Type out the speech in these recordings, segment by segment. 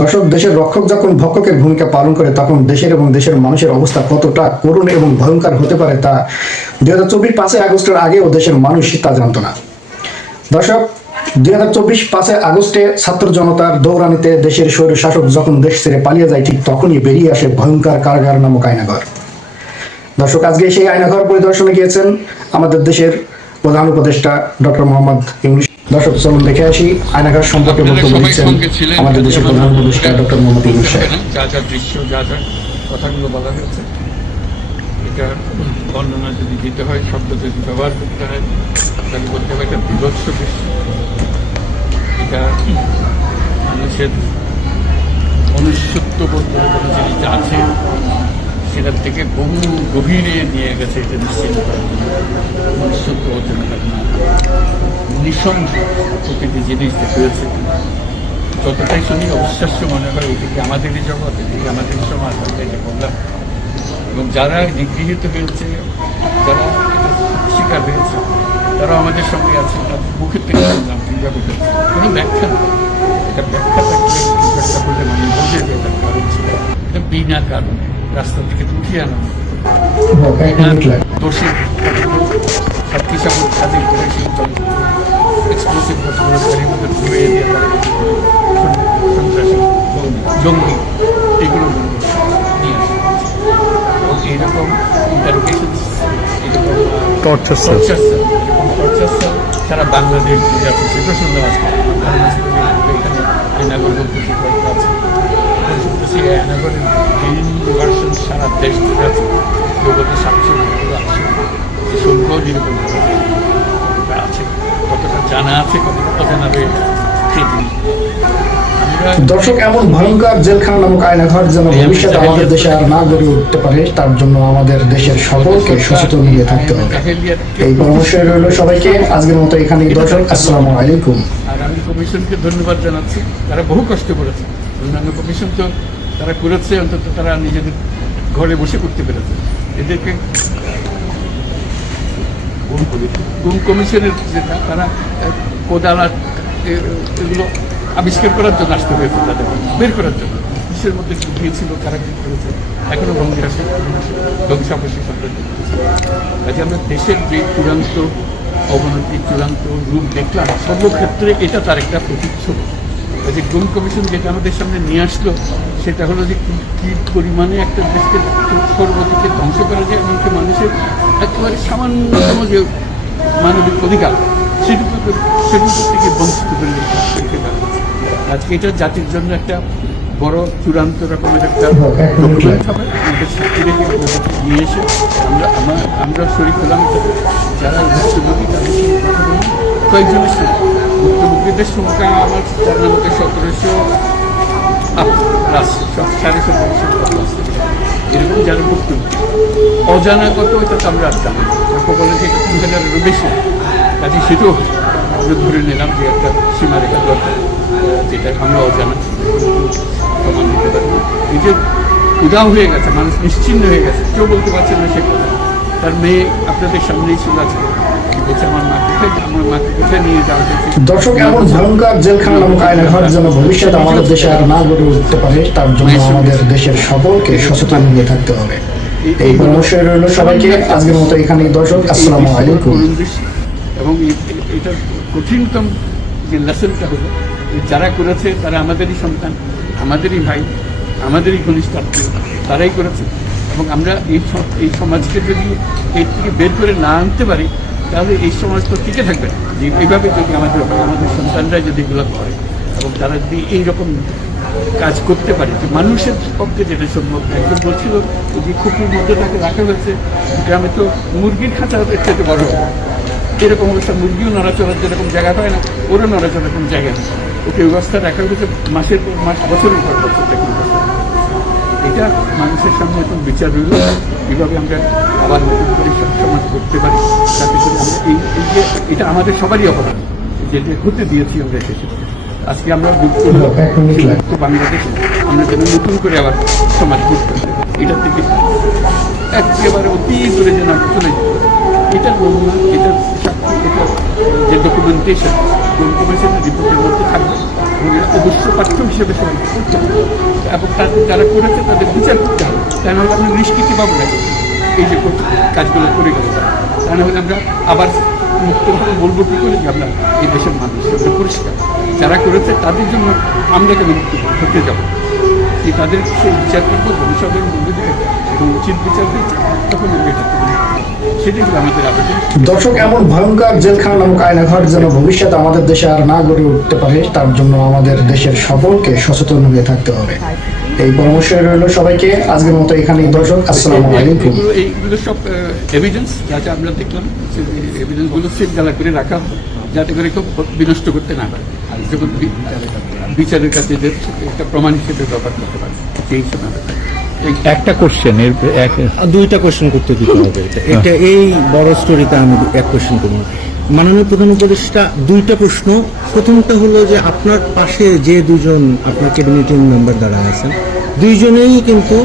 দর্শক, দেশের রক্ষক যখন ভক্ষকের ভূমিকা পালন করে, তখন দেশের এবং দেশের মানুষের অবস্থা কতটা করুণ এবং ভয়ঙ্কর হতে পারে তা দুই হাজার চব্বিশ পাঁচই আগস্টের আগেও দেশের মানুষ তা জানতো না। দর্শক দুই হাজার চব্বিশ পাঁচই আগস্টে ছাত্র জনতার দৌড়ানিতে দেশের স্বৈর শাসক যখন দেশ ছেড়ে পালিয়ে যায়, ঠিক তখনই বেরিয়ে আসে ভয়ঙ্কর কারাগার নামক আয়নাঘর। দর্শক, আজকে সেই আয়নাঘর পরিদর্শনে গিয়েছেন আমাদের দেশের প্রধান উপদেষ্টা ডক্টর মোহাম্মদ ইংলিশ দর্শক চলুন দেখে আসি। আয়নাঘর সম্পর্কে বক্তব্য দিচ্ছেন আমাদের দেশের প্রধান উপদেষ্টা ডক্টর মোহাম্মদ সাহেব। যা যা দৃশ্য যা যা কথাগুলো বলা হয়েছে। এটা বর্ণনা যদি দিতে হয় শব্দ যদি ব্যবহার করতে হয় তাহলে বলতে হবে একটা বিভৎস দৃশ্য। এটা মানুষের মনুষ্যত্ব বলতে কোনো জিনিস আছে? সেটার থেকে বহু গভীরে নিয়ে গেছে এটা নিশ্চিত করার জন্য মনুষ্যত্ব হতে না পারে না নৃশংস প্রকৃতি জিনিস দেখতে হয়েছে। যতটাই শুনি অবিশ্বাস্য মনে হয় এটিকে আমাদেরই জগৎ, এটি কি আমাদেরই সমাজ, আমরা এটা বললাম। এবং যারা নিগৃহীত হয়েছে, যারা এটা শিকার হয়েছে, তারাও আমাদের সঙ্গে আছে, তাদের মুখের থেকে শুনলাম কীভাবে। কোনো ব্যাখ্যা নেই। এটা ব্যাখ্যা থাকলে কিছু একটা বলে মানুষ বোঝে যে এটার কারণ ছিল। এটা বিনা কারণ। রাস্তা থেকে উঠিয়ে আনা। দোষী শক্তিশালী কাজে করে সেই এক্সপ্লোসিভ মধ্যে ঘুরিয়ে দিয়ে তারা সন্ত্রাসী জঙ্গি এগুলো নিয়ে আসে এবং এইরকম ইন্টারোগেশন এরকম. টর্চার সেল এরকম টর্চার সেল সারা বাংলাদেশ আছে সেটা শুনলাম আজকে এখানে এনাগর আছে শুনতেছি সারা দেশ জুড়ে আছে। জগতে সাতশো আছে। এই সংখ্যাও যেরকম আছে কতটা জানা আছে কতটা আমরা দর্শক এমন ভয়ঙ্কর জেলখানা নামক আয়নাঘর যেন ভবিষ্যতে আমাদের দেশে আর না গড়ে উঠতে পারে তার জন্য আমাদের দেশের সকলকে সচেতন নিয়ে থাকতে হবে। এই পরামর্শ রইল সবাইকে। আজকের মতো এখানে দর্শক আসসালামু আলাইকুম। আর আমি কমিশনকে ধন্যবাদ জানাচ্ছি। তারা বহু কষ্ট করেছে। অন্যান্য কমিশন তো তারা করেছে অন্তত তারা নিজেদের ঘরে বসে করতে পেরেছে। এদেরকে কোন কমিশনের যেটা, তারা কোদালা এগুলো আবিষ্কার করার জন্য আসতে হয়েছে তাদের, বের করার জন্য। কিসের মধ্যে কি গিয়েছিল কারা কি করেছে? এখনও ভঙ্গি আসে আমরা কাজে আমরা দেশের যে চূড়ান্ত অবনতি, চূড়ান্ত রূপ দেখলাম, সর্বক্ষেত্রে এটা তার একটা প্রতিচ্ছবি। কাজে গুম কমিশন যেটা আমাদের সামনে নিয়ে আসলো, সেটা হলো যে কি কি পরিমাণে একটা দেশকে সর্বদিকে ধ্বংস করা যায়, এমনকি মানুষের একেবারে সামান্যতম যে মানবিক অধিকার, সেটুকু সেটুকু থেকে বঞ্চিত করে। আজকে এটা জাতির জন্য একটা বড় চূড়ান্ত রকমের একটা আমাদের সাথে রেখে নিয়ে এসে আমরা আমার আমরা শরীর হলাম যারা- ভুক্তভোগী তাদের সঙ্গে কথা বলি কয়েকজনের ভুক্তভোগীদের সংখ্যা আমার জানার মধ্যে সতেরোশো সাড়ে সতেরোশো এরকম যারা ভুক্তভোগী। অজানা কত এটা তো আমরা জানি বলে যে তিন হাজারেরও বেশি। কাজে সেটাও আমরা ধরে নিলাম যে একটা সীমারেখা দরকার। যেটা আমরা অজানা। প্রমাণ দিতে পারি এই যে উদাও হয়ে গেছে, মানুষ নিশ্চিন্ন হয়ে গেছে। কেউ বলতে পারছে না সে কথা। তার মেয়ে আপনাদের সামনেই ছিল আজকে দর্শক এমন ভয়ঙ্কর জেলখানা নামক আয়নাঘর যেন ভবিষ্যতে আমাদের দেশে আর না গড়ে উঠতে পারে তার জন্য আমাদের দেশের সকলকে সচেতন নিয়ে থাকতে হবে। এই পরামর্শ রইল সবাইকে। আজকের মতো এখানে দর্শক আসসালামু আলাইকুম। এবং এটার কঠিনতম যে লেসনটা হলো যারা করেছে তারা আমাদেরই সন্তান আমাদেরই ভাই আমাদেরই ঘনিষ্ঠ তারাই করেছে। এবং আমরা এই এই সমাজকে যদি এর থেকে বের করে না আনতে পারি তাহলে এই সমাজ তো টিকে থাকবে না। যে এইভাবে যদি আমাদের হয়, আমাদের সন্তানরা যদি এগুলো করে এবং তারা যদি এইরকম কাজ করতে পারে যে মানুষের পক্ষে যেটা সম্ভব একজন বলছিল যে খুপির মধ্যে তাকে রাখা হয়েছে গ্রামে তো মুরগির খাঁচা থেকে বড় এরকম অবস্থা মুরগিও নড়াচড়ার যেরকম জায়গা পায় না ওরও নড়াচড়ার কোনো জায়গা নেই। ওকে ব্যবস্থা রাখা হয়েছে মাসের পর মাস বছরের পর বছর এটা মানুষের সামনে এখন বিচার রইল। কীভাবে আমরা আবার নতুন করতে পারি। যাতে করে আমরা এই এই যে এটা আমাদের সবারই অপরাধ। যেটা হতে দিয়েছি আমরা এসেছি আজকে আমরা মুক্ত বাংলাদেশে আমরা যেন নতুন করে আবার সমাজ করতে পারি। এটা থেকে একেবারে অতি দূরে যেন আমরা চলে যাই এটা নমুনা এটা সাক্ষী এটা যে ডকুমেন্টেশন ডকুমেন্টেশনের রিপোর্টের মধ্যে থাকবে। এবং এটা অবশ্য পাঠ্য হিসেবে সবাইকে করতে হবে এবং তাদের যারা করেছে তাদের বিচার করতে হবে। তা নাহলে আমরা নিষ্কৃতি পাবো না। এই যে কাজগুলো করে গেল। তা নাহলে আমরা আবার মুক্তভাবে বলব কি করে আমরা এই দেশের মানুষ, আমরা পরিষ্কার। যারা করেছে তাদের জন্য আমরা কেন মুক্ত হতে যাব? যে তাদের সেই বিচার করব, ভবিষ্যতের মধ্যে দিয়ে এবং উচিত বিচার দিচ্ছে তখন আমরা এটা সেটাই দর্শক, এমন ভয়ঙ্কর জেলখানা নামক আয়নাঘর যেন ভবিষ্যতে আমাদের দেশে আর না গড়ে উঠতে পারে, তার জন্য আমাদের দেশের সকলকে সচেতন হয়ে থাকতে হবে। এই পরামর্শ রইল সবাইকে। আজকের মতো এখানেই দর্শক আসসালামু আলাইকুম। এইগুলো সব এভিডেন্স যা যা আমরা দেখলাম এভিডেন্সগুলো জ্বালা করে রাখা যাতে করে কেউ বিনষ্ট করতে না পারে। যখন বিচারের কাছে যে একটা প্রমাণ হিসেবে ব্যবহার করতে পারে সেই হিসেবে একটা কোশ্চেন এর এক আর দুইটা কোশ্চেন করতে দিতে হবে। এটা এটা এই বড় স্টোরিতে আমি এক কোশ্চেন করব। মাননীয় প্রধান উপদেষ্টা, দুইটা প্রশ্ন। প্রথমটা হলো যে আপনার পাশে যে দুজন আপনার ক্যাবিনেট মেম্বার দ্বারা আছেন, দুইজনেই কিন্তু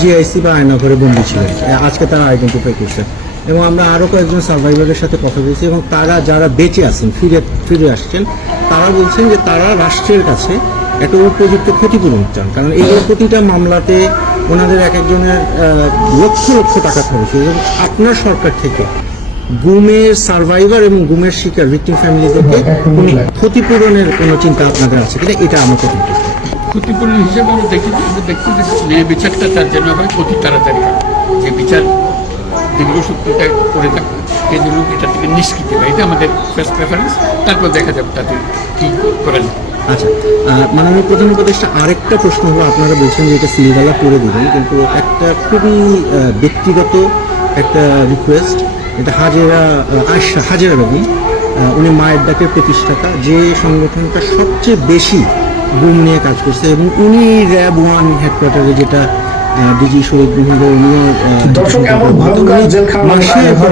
জিআইসি বা আয়নাঘরে বন্দী ছিলেন। আজকে তারা আইডেন্টিফাই করছেন। এবং আমরা আরও কয়েকজন সার্ভাইভারের সাথে কথা বলছি এবং তারা যারা বেঁচে আছেন, ফিরে ফিরে আসছেন, তারা বলছেন যে তারা রাষ্ট্রের কাছে একটা উপযুক্ত ক্ষতিপূরণ চান। কারণ এই প্রতিটা মামলাতে ওনাদের এক একজনের লক্ষ লক্ষ টাকা খরচ এবং আপনার সরকার থেকে গুমের সার্ভাইভার এবং গুমের শিকার ভিক্টিম ফ্যামিলিদেরকে কোনো ক্ষতিপূরণের কোনো চিন্তা আপনাদের আছে কিনা? এটা আমাকে প্রশ্ন ক্ষতিপূরণ হিসেবে আমরা দেখি দেখছি যে ন্যায় বিচারটা তার জন্য হয় অতি তাড়াতাড়ি যে বিচার যেগুলো সত্যতা করে থাকে সেই জন্য এটা থেকে নিষ্কৃতি হয়। এটা আমাদের ফার্স্ট প্রেফারেন্স তারপর দেখা যাবে তাদের কি করা যায়। আচ্ছা মাননীয় প্রধান উপদেষ্টা আরেকটা প্রশ্ন হলো আপনারা বলছেন যে এটা সিলগালা করে দিবেন কিন্তু একটা খুবই ব্যক্তিগত একটা রিকোয়েস্ট এটা হাজেরা আয়সা হাজেরা আহ, উনি মায়ের ডাকের প্রতিষ্ঠাতা যে সংগঠনটা সবচেয়ে বেশি গুম নিয়ে কাজ করছে এবং উনি র্যাব ওয়ান হেডকোয়ার্টারে যেটা ডিজি শহীদ মুহিন্দর উনিও দর্শক এমন ভয়ঙ্কর জেলখানা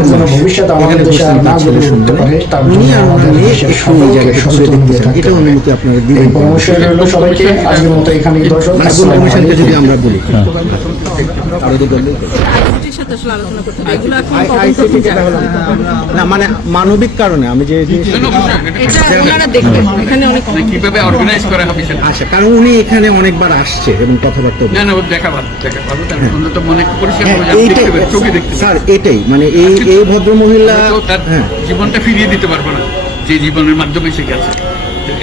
যেন ভবিষ্যতে আমাদের দেশে আর না গড়ে উঠতে পারে তার উনি জন্য আমাদের দেশের সকলকে সচেতন হয়ে। থাকতে হবে। অনুমতি আপনারা দিবেন এই পরামর্শ রইল সবাইকে আজকের মতো এখানেই দর্শক মানে কমিশনকে যদি আমরা বলি। বিচার। না মানে মানবিক কারণে আমি যে আচ্ছা কারণ উনি এখানে অনেকবার আসছে এবং কথাবার্তা দেখা তার মনে পরিষ্কার হ্যাঁ, চোখে দেখতে স্যার এটাই মানে এই এই ভদ্র তার হ্যাঁ। জীবনটা ফিরিয়ে দিতে পারব না যে জীবনের মাধ্যমে সে গেছে।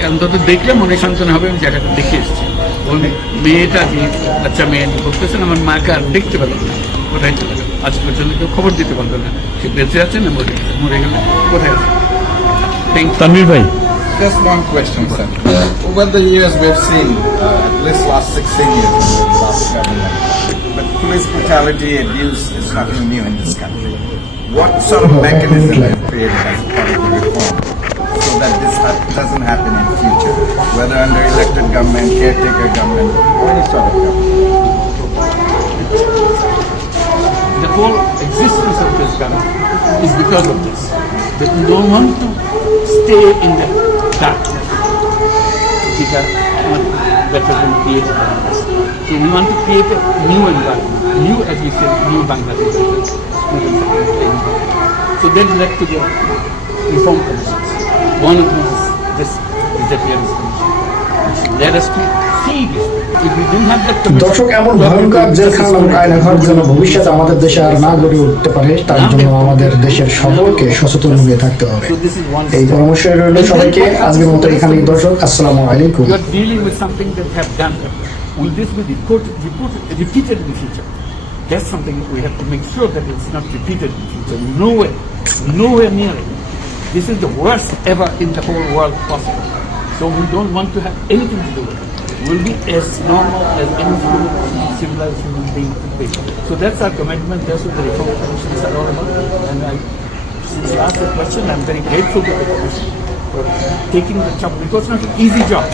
অন্তত দেখলে মনে সান্ত্বনা হবে আমি জায়গাটা দেখে এসেছি। ওই মেয়েটা যে বাচ্চা মেয়ে বলতেছেন আমার মাকে আর দেখতে পেলাম না কোথায় চলে গেল? আজ পর্যন্ত কেউ খবর দিতে পারল না সে বেঁচে আছে না মরে গেছে মরে গেলে কোথায় আছে? থ্যাংক তানভীর ভাই। Just one question, sir. Over the years, we've seen, uh, at least last 16 years, last government, police brutality abuse is nothing new in this country. What sort of mechanism is created as part of the reform so that this ha doesn't happen in future, whether under elected government, caretaker government, or any sort of government? The whole existence of this government is because of this. That we don't want to stay in the darkness, which better than created. So we want to create a new environment, new, as we said, new Bangladesh. Students are playing. So that led to the reform commissions. One of them is this disappearance commission, which led us to see this. দর্শক এমন ভয়ঙ্কর জেলখানা নামক আয়নাঘর যেন ভবিষ্যতে আমাদের দেশে আর না গড়ে উঠতে পারে তার জন্য আমাদের দেশের সকলকে সচেতন হয়ে থাকতে হবে এই পরামর্শ রইল সবাইকে আজকের মতো এখানেই দর্শক আসসালামু আলাইকুম Will this be repeated in the future? That's something we have to make sure that it's not repeated in the future. Nowhere, nowhere near it. This is the worst ever in the whole world possible. So we don't want to have anything to do with it. We'll be as normal as any civilized human being could be. So that's our commitment. That's what the reform commissions are all about. And I, since you asked the question, I'm very grateful to the commission for taking the job because it's not an easy job.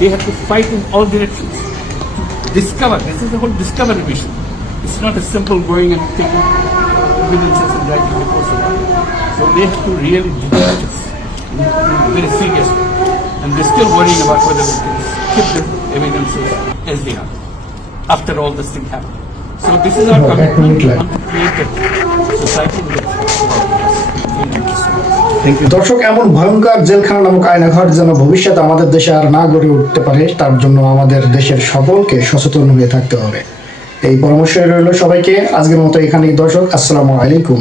They have to fight in all directions discover. This is the whole discovery mission. It's not a simple going and taking evidences and writing reports about it. So they have to really do this in, in a very serious. And they're still worrying about whether we can keep the evidences as they are after all this thing happened. So this is our commitment to create a with দর্শক, এমন ভয়ঙ্কর জেলখানা নামক আয়নাঘর যেন ভবিষ্যৎ আমাদের দেশে আর না গড়ে উঠতে পারে, তার জন্য আমাদের দেশের সকলকে সচেতন হয়ে থাকতে হবে। এই পরামর্শ রইল সবাইকে। আজকের মতো এখানেই দর্শক, আসসালামু আলাইকুম।